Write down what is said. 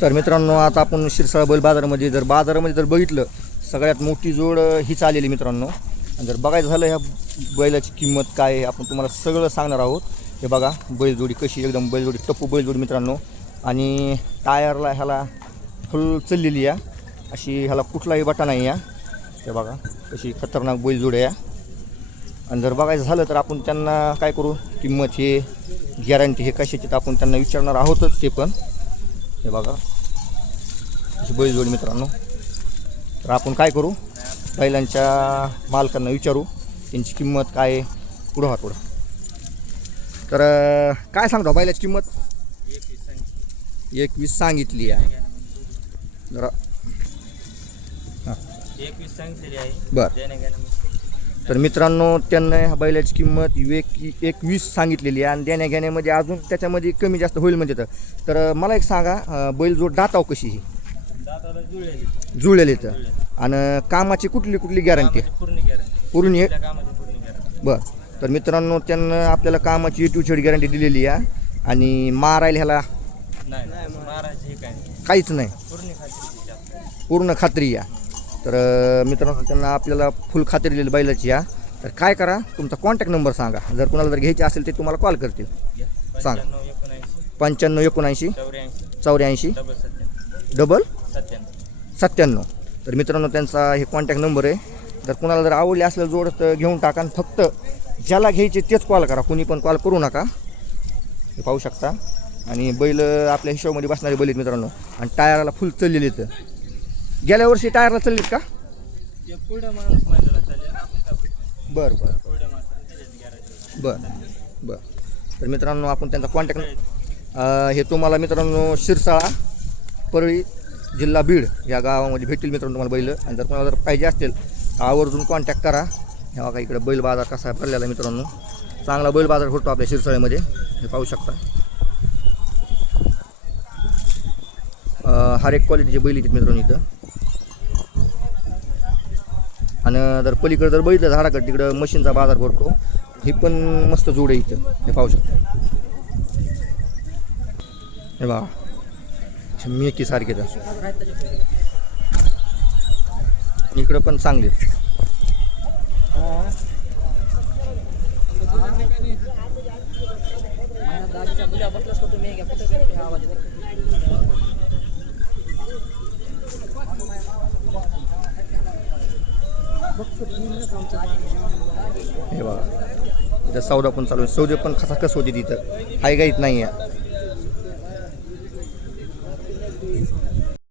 तर मित्रांनो आता आपण शिरसाळ बैल बाजारामध्ये जर बाजारामध्ये जर बघितलं सगळ्यात मोठी जोड हीच आलेली मित्रांनो. आणि जर बघायचं झालं ह्या बैलाची किंमत काय आहे आपण तुम्हाला सगळं सांगणार आहोत. हे बघा बैलजोडी कशी एकदम बैलजोडी टप्पू बैलजोडी मित्रांनो. आणि टायरला ह्याला फुल चाललेली आहे अशी ह्याला कुठलाही बटा नाही आहे हे बघा कशी खतरनाक बैलजोडी आहे आणि जर बघायचं झालं तर आपण त्यांना काय करू किंमत हे गॅरंटी हे कशाची तर आपण त्यांना विचारणार आहोतच ते पण. हे बघा. अशी बैलजोडी मित्रांनो. तर आपण काय करू? बैलांच्या मालकांना विचारू. त्यांची किंमत काय पुढं व्हा थोडं. तर काय सांगतो बैलाची किंमत? एकवीस सांगितली आहे. जरा. एकवीस सांगितलेली आहे. बरं. तर मित्रांनो त्यांना ह्या बैलाची किंमत एक एकवीस सांगितलेली आहे. आणि देण्या घेण्यामध्ये अजून त्याच्यामध्ये कमी जास्त होईल म्हणजे तर. तर मला एक सांगा बैल जो दाताव कशी ही जुळलेली तर. आणि कामाची कुठली कुठली गॅरंटी पूर्ण बरं. तर मित्रांनो त्यांना आपल्याला कामाची टू झेड गॅरंटी दिलेली आहे. आणि मारायला ह्याला. काहीच नाही. पूर्ण खात्री आहे. तर मित्रांनो त्यांना आपल्याला फुल खात्री दिलेली बैलाची या तर काय करा तुमचा कॉन्टॅक्ट नंबर सांगा. जर कुणाला जर घ्यायची असेल ते तुम्हाला कॉल करतील. सांगा. सांग. पंच्याण्णव एकोणऐंशी चौऱ्याऐंशी डबल सत्त्याण्णव. तर मित्रांनो त्यांचा हे कॉन्टॅक्ट नंबर आहे. जर कुणाला जर आवडले असलं जोड तर घेऊन टाका आणि फक्त ज्याला घ्यायचे तेच कॉल करा. कुणी पण कॉल करू नका. हे पाहू शकता. आणि बैल आपल्या हिशोबामध्ये बसणारे बैल आहेत मित्रांनो. आणि टायराला फुल चललेले तर गेल्या वर्षी टायरला चाललेत का? बरं बरं. बरं बरं. तर मित्रांनो आपण त्यांचा कॉन्टॅक्ट हे तुम्हाला मित्रांनो शिरसाळा परळी जिल्हा बीड या गावामध्ये भेटतील मित्रांनो तुम्हाला बैल. आणि जर तुम्हाला जर पाहिजे असतील तर आवर्जून कॉन्टॅक्ट करा. हे बघा इकडे बैल बाजार कसा आहे भरलेला मित्रांनो. चांगला बैल बाजार भरतो आपल्या शिरसाळ्यामध्ये. हे पाहू शकता. हर एक क्वालिटीचे बैल आहेत मित्रांनो इथं. आणि जर पलीकडे जर बघितलं झाडाकडे तिकडं मशीनचा बाजार भरतो ही पण मस्त जोड आहे इथं. हे पाहू शकतो. हे बा मेकी सारखे इकडं पण चांगले हे बघा इथं सौदा पण चालू आहे. सौदे पण खसाखस होती तिथं. हाय गाईत नाही आहे